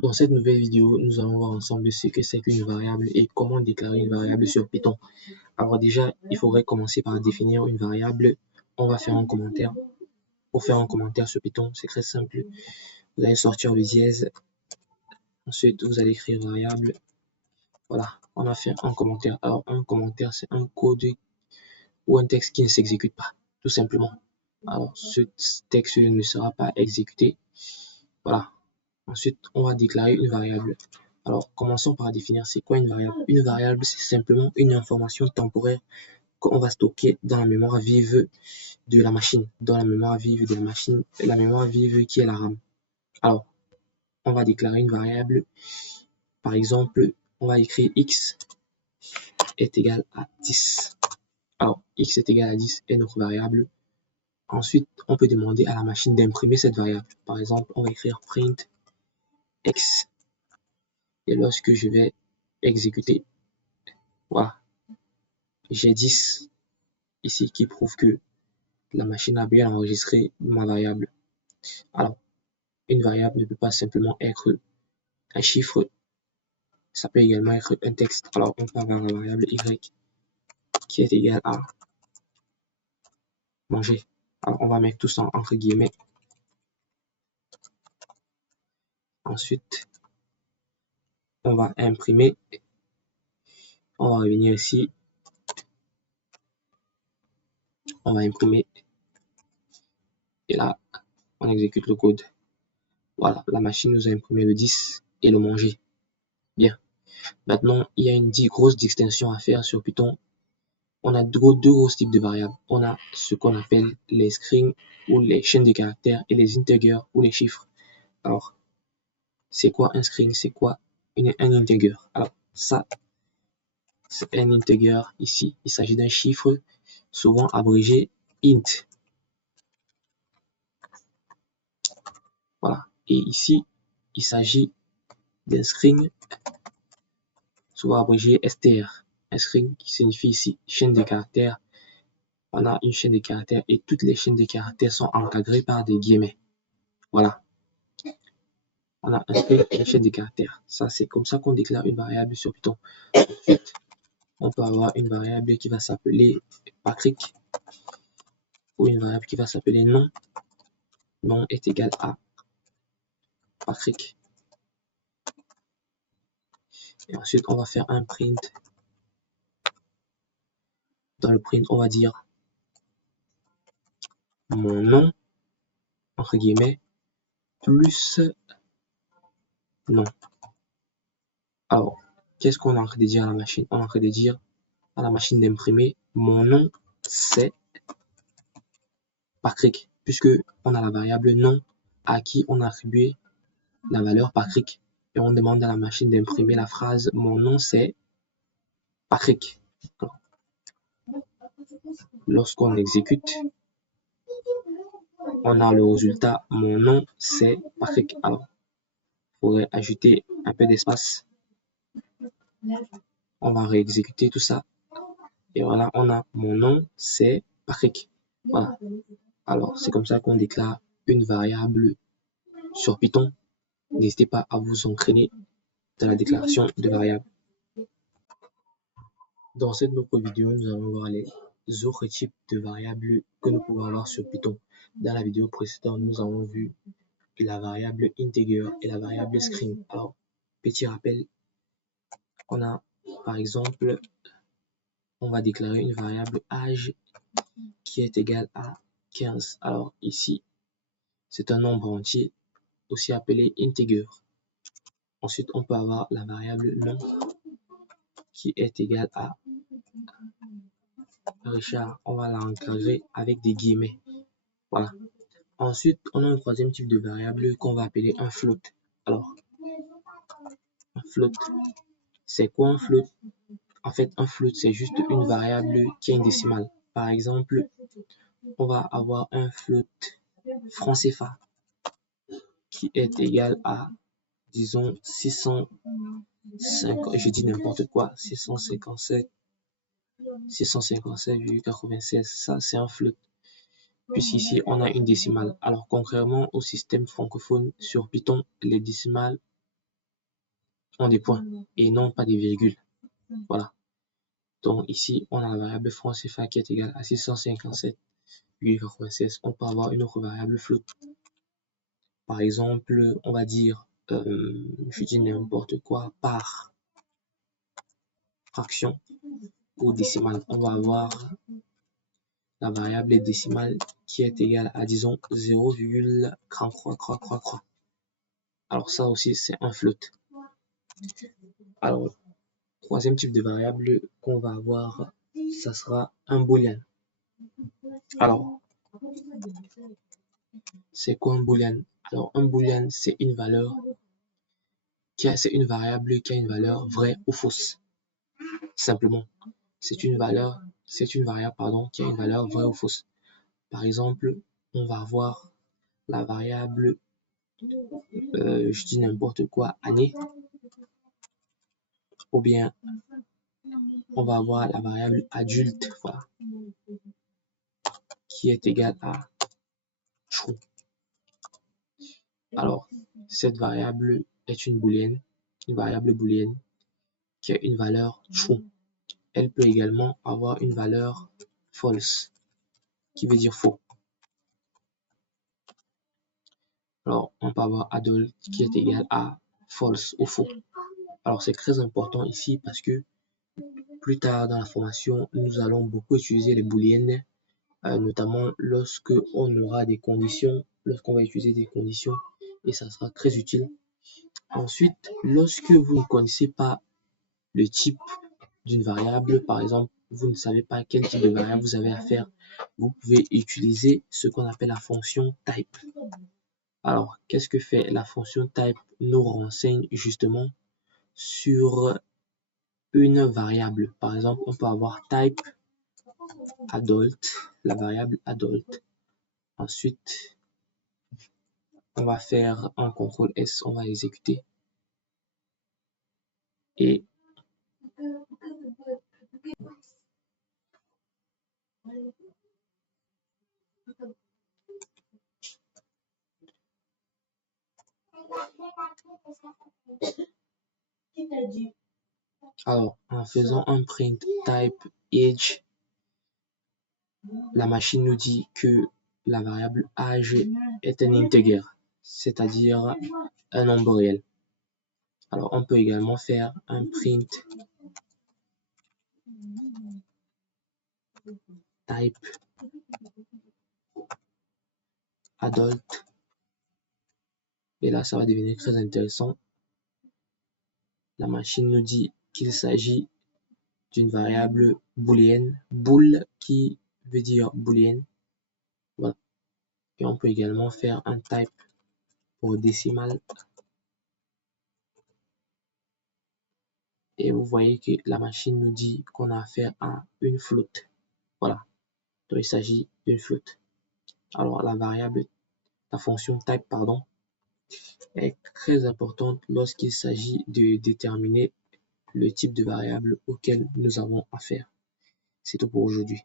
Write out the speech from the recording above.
Dans cette nouvelle vidéo, nous allons voir ensemble ce que c'est qu'une variable et comment déclarer une variable sur Python. Alors déjà, il faudrait commencer par définir une variable. On va faire un commentaire. Pour faire un commentaire sur Python, c'est très simple. Vous allez sortir le dièse. Ensuite, vous allez écrire variable. Voilà, on a fait un commentaire. Alors, un commentaire, c'est un code ou un texte qui ne s'exécute pas, tout simplement. Alors, ce texte ne sera pas exécuté. Voilà. Ensuite, on va déclarer une variable. Alors, commençons par définir c'est quoi une variable. Une variable, c'est simplement une information temporaire qu'on va stocker dans la mémoire vive de la machine. Dans la mémoire vive de la machine, la mémoire vive qui est la RAM. Alors, on va déclarer une variable. Par exemple, on va écrire x est égal à 10. Alors, x est égal à 10 est notre variable. Ensuite, on peut demander à la machine d'imprimer cette variable. Par exemple, on va écrire print x. Et lorsque je vais exécuter, voilà, j'ai 10 ici qui prouve que la machine a bien enregistré ma variable. Alors, une variable ne peut pas simplement être un chiffre, ça peut également être un texte. Alors, on peut avoir la variable y qui est égale à manger. Alors, on va mettre tout ça entre guillemets. Ensuite, on va imprimer. On va revenir ici. On va imprimer. Et là, on exécute le code. Voilà, la machine nous a imprimé le 10 et le manger. Bien. Maintenant, il y a une grosse distinction à faire sur Python. On a deux gros types de variables. On a ce qu'on appelle les strings ou les chaînes de caractères et les integers ou les chiffres. Alors, c'est quoi un string? C'est quoi un integer? Alors, ça, c'est un integer ici. Il s'agit d'un chiffre souvent abrégé int. Voilà. Et ici, il s'agit d'un string souvent abrégé str. Un string qui signifie ici chaîne de caractères. On a une chaîne de caractères et toutes les chaînes de caractères sont encadrées par des guillemets. Voilà. On a un string et une chaîne de caractères. Ça, c'est comme ça qu'on déclare une variable sur Python. Ensuite, on peut avoir une variable qui va s'appeler Patrick ou une variable qui va s'appeler nom. Nom est égal à Patrick. Et ensuite, on va faire un print. Dans le print, on va dire mon nom, entre guillemets, plus nom. Alors, qu'est-ce qu'on est en train de dire à la machine? On est en train de dire à la machine d'imprimer mon nom, c'est Patrick, puisque on a la variable nom à qui on a attribué la valeur Patrick. Et on demande à la machine d'imprimer la phrase mon nom c'est Patrick. Lorsqu'on exécute, on a le résultat mon nom c'est Patrick. Alors, il faudrait ajouter un peu d'espace. On va réexécuter tout ça. Et voilà, on a mon nom c'est Patrick. Voilà. Alors, c'est comme ça qu'on déclare une variable sur Python. N'hésitez pas à vous entraîner dans la déclaration de variables. Dans cette autre vidéo, nous allons voir les autres types de variables que nous pouvons avoir sur Python. Dans la vidéo précédente, nous avons vu la variable integer et la variable string. Alors, petit rappel, on a par exemple, on va déclarer une variable âge qui est égale à 15. Alors ici, c'est un nombre entier, aussi appelé integer. Ensuite, on peut avoir la variable nom qui est égale à Richard. On va l'encadrer avec des guillemets. Voilà. Ensuite, on a un troisième type de variable qu'on va appeler un float. Alors, un float, c'est quoi un float? En fait, un float, c'est juste une variable qui a une décimale. Par exemple, on va avoir un float franc CFA qui est égal à, disons, 650, je dis n'importe quoi, 657,96. Ça, c'est un float. Puisqu'ici, on a une décimale. Alors, contrairement au système francophone sur Python, les décimales ont des points et non pas des virgules. Voilà. Donc ici, on a la variable franc CFA qui est égale à 657,96. On peut avoir une autre variable float. Par exemple, on va dire, je dis n'importe quoi, par fraction ou décimale. On va avoir la variable décimale qui est égale à, disons, 0,33. Alors ça aussi, c'est un float. Alors, troisième type de variable qu'on va avoir, ça sera un boolean. Alors, c'est quoi un boolean? Alors, un boolean, c'est une variable qui a une valeur vraie ou fausse. Simplement, c'est une variable, qui a une valeur vraie ou fausse. Par exemple, on va avoir la variable, je dis n'importe quoi, année, ou bien on va avoir la variable adulte, voilà, qui est égale à true. Alors, cette variable est une variable booléenne qui a une valeur true. Elle peut également avoir une valeur false, qui veut dire faux. Alors, on peut avoir adult qui est égal à false ou faux. Alors, c'est très important ici parce que plus tard dans la formation, nous allons beaucoup utiliser les booléennes, notamment lorsque on aura des conditions, lorsqu'on va utiliser des conditions, et ça sera très utile. Ensuite, lorsque vous ne connaissez pas le type d'une variable, par exemple, vous ne savez pas quel type de variable vous avez à faire, vous pouvez utiliser ce qu'on appelle la fonction type. Alors, qu'est-ce que fait la fonction type? Nous renseigne justement sur une variable. Par exemple, on peut avoir type adult, la variable adult. Ensuite, on va faire un CTRL S, on va exécuter. Et alors, en faisant un print type age, la machine nous dit que la variable âge est un integer, c'est-à-dire un nombre réel. Alors, on peut également faire un print type adult. Et là, ça va devenir très intéressant. La machine nous dit qu'il s'agit d'une variable booléenne, bool qui veut dire booléenne. Voilà. Et on peut également faire un type pour décimal. Et vous voyez que la machine nous dit qu'on a affaire à une float. Voilà. Donc il s'agit d'une float. Alors la fonction type, pardon, est très importante lorsqu'il s'agit de déterminer le type de variable auquel nous avons affaire. C'est tout pour aujourd'hui.